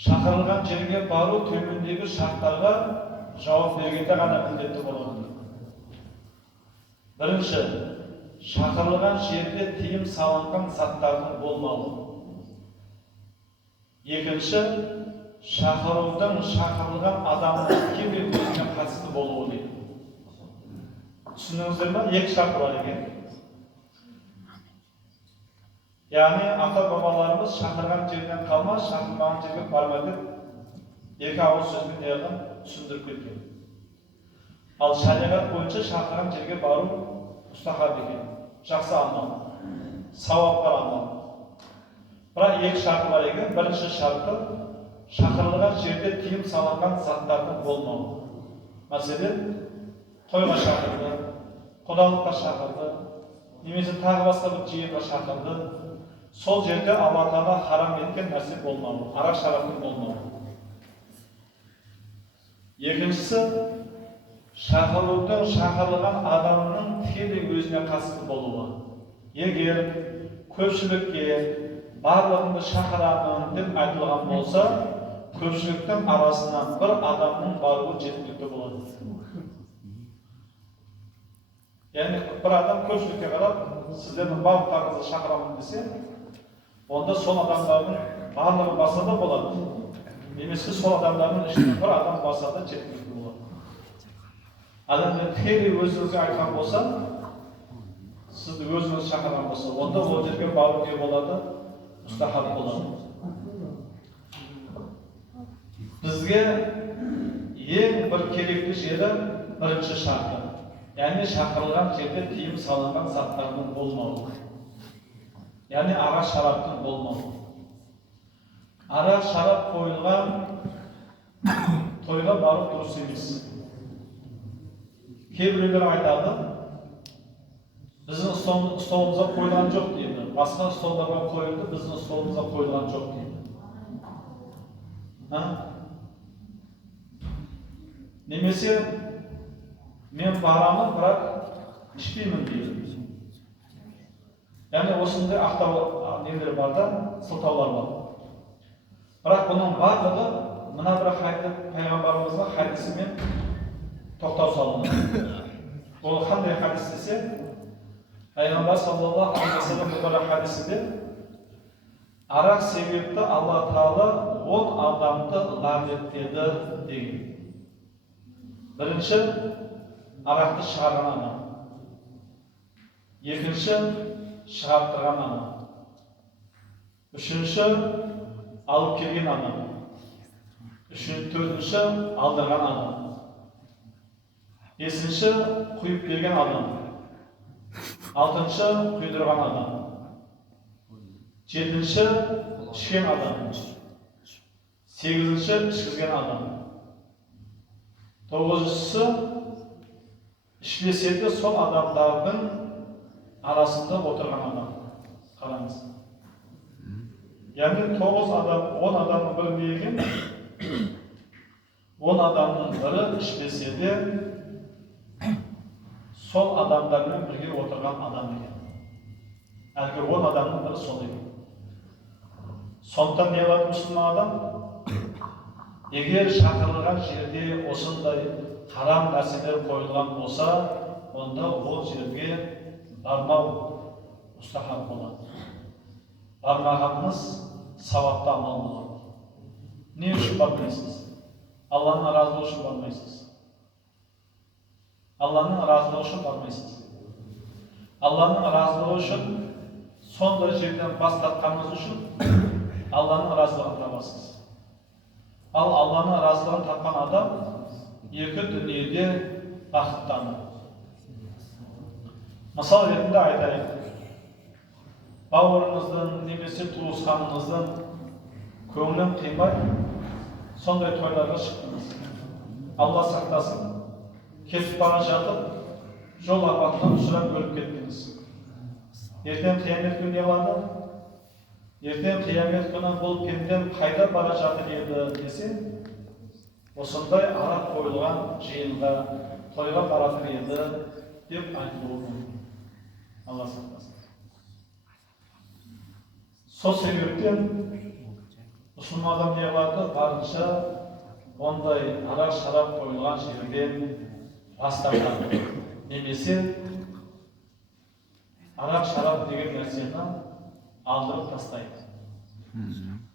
Шақырылған жерге бару төмендегі шарттарға жауап бергенде ғана міндетті болады. Бірінші, шақырылған жерде тыйым салынған заттардың болмауы. Екінші, шақырудың шақырылған адамның тікелей өзіне қатысты болуы дейді. Түсіндіңіздер ме? Екі шарт бар екен. Яғни ата-бабаларымыз шақырған жерден қалма, шақырмаған жерге барма деп екі ауыз сөзбен яғни түсіндіріп кеткен. Ал шариғат бойынша шақырған жерге бару мұстахаб екен, жақсы амал, сауап бар амал. Бірақ екі шарты бар екен. Бірінші шарты шақырылған жерде тыйым салынған заттардың болмауы. Мәселен, тойға шақырды, құдалыққа шақырды, немесе тағы басқа бір жиынға шақырды. Сол жерде Алла Тағала харам еткен нәрсе болмауы, арақ шараптың болмауы. Екіншісі, шақырудың шақырылған адамның тікелей өзіне қатысты болуы. Егер көпшілікке барлығыңды шақырамын деп айтылған болса, көпшіліктің арасынан бір адамның баруы жеткілікті болады. Яғни бір адам көпшілікке қарап, сіздердің барлықтарыңызды шақырамын десе, онда сол адамдардың барлығы барса да болады. Немесе сол адамдардың ішінен бір адам барса да жеткілікті болады. Адамдар тікелей өзіңізге айтқан болса, сізді өзіңіз шақырған болса, онда ол жерге бару не болады? Мұстахаб болады. Бізге ең бір керекті жері бірінші шарты. Яғни шақырылған жерде тыйым салынған заттардың болмауы. Яғни арақ шараптың болмауы. Арақ шарап қойылған тойға бару дұрыс емес. Кейбіреулер айтады, біздің столымызға қойылған жоқ дейді. Басқа столдарға қойылды, біздің столымызға қойылған жоқ дейді. Немесе мен барамын, бірақ ішпеймін дейді. Яғни осындай ақтау нелер бар да, сылтаулар бар. Бірақ бұның барлығы мына бір пайғамбарымызға хадисімен тоқтау салынды. Ол қандай хадис десе, пайғамбар саллаллаху алейхи ва саллям бір хадисінде арақ себепті Алла Тағала 10 адамды лағнеттеді деген. Бірінші, арақты шығарған адам. Екінші, шығарттырған адам. Үшінші, алып келген адам. Төртінші, алдырған адам. Бесінші, құйып берген адам. Алтыншы, құйдырған адам. Жетінші, ішкен адам. Сегізінші, ішкізген адам. Тоғызыншысы, ішпесе де сол адамдардың арасында отырған адам. Қараңыз. Яғни 9 адам, 10 адамның бірінде екен, 10 адамның бірі ішпесе де сол адамдармен бірге отырған адам екен. Әлгі 10 адамның бірі сол екен. Сондықтан не болады мұсылман адам? Егер шақырылған жерде осындай харам нәрселер қойылған болса, онда ол жерге бармау мұстахаб болады. Бармағаныңыз сауапты амал болады. Не үшін бармайсыз? Алланың разылығы үшін бармайсыз. Алланың разылығы үшін бармайсыз. Алланың разылығы үшін сондай жерден бас тартқаныңыз үшін Алланың разылығын табасыз. Ал Алланың разылығын тапқан адам екі дүниеде бақыттанады. Мысал ретінде айтайық. Бауырыңыздың немесе туысқаныңыздың көңілін қимай, сондай тойларға шықтыңыз. Алла сақтасын, кетіп бара жатып, жол апатынан ұшырап өліп кеттіңіз. Ертең қиямет күні не болады? Ертең қиямет күні бұл пендем қайда бара жатыр еді десе, осындай арақ қойылған жиынға, тойға баратыр еді деп айтылуы мүмкін. Алла сақтасын. Сол себептен мұсылман адам не қылады, барынша ондай арақ шарап қойылған жерден бас тартады. Немесе арақ шарап деген нәрсені алдырып тастайды.